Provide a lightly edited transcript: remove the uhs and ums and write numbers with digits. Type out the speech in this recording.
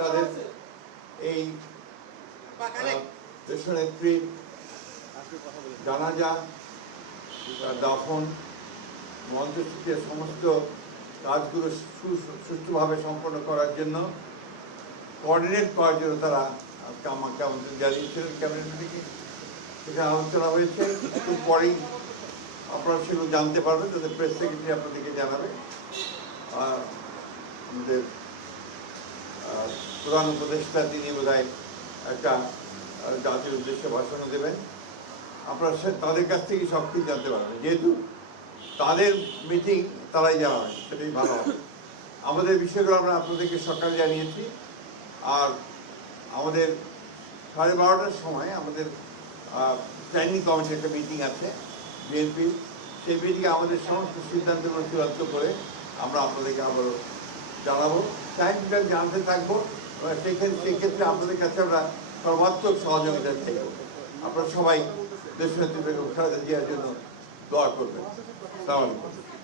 তাদের এই দেশনেত্রীর জানাজা দাফন মঞ্চস্থিতির সমস্ত কাজগুলো সুষ্ঠুভাবে সম্পন্ন করার জন্য কোঅর্ডিনেট করার জন্য তারা আজকে আমাকে আমন্ত্রণ জানিয়েছিলেন ক্যাবিনেট মিটিংয়ে। সেখানে আলোচনা হয়েছে, একটু পরেই আপনারা সেগুলো জানতে পারবেন, তাদের প্রেস সেক্রেটারি আপনাদেরকে জানাবে। আমাদের প্রধান উপদেষ্টা তিনি বোধহয় একটা জাতির উদ্দেশ্যে ভাষণ দেবেন, আপনারা তাদের কাছ থেকে সব কিছু জানতে পারবেন। যেহেতু তাদের মিটিং তারাই জানাবেন, সেটাই ভালো হবে। আমাদের বিষয়গুলো আমরা আপনাদেরকে সকালে জানিয়েছি। আর আমাদের 12:30টার সময় আমাদের প্ল্যানিং কমিটির একটা মিটিং আছে বিএনপি, সেই মিটিংয়ে আমাদের সমস্ত সিদ্ধান্তগুলো চূড়ান্ত করে আমরা আপনাদেরকে আবারও জানাবো। টাইমটা জানতে থাকবো, সেক্ষেত্রে আপনাদের কাছে আমরা সর্বাত্মক সহযোগিতা চাইব। আপনারা সবাই দেশনেত্রী বেগম খালেদা জিয়ার জন্য দোয়া করবেন। আসসালামু আলাইকুম।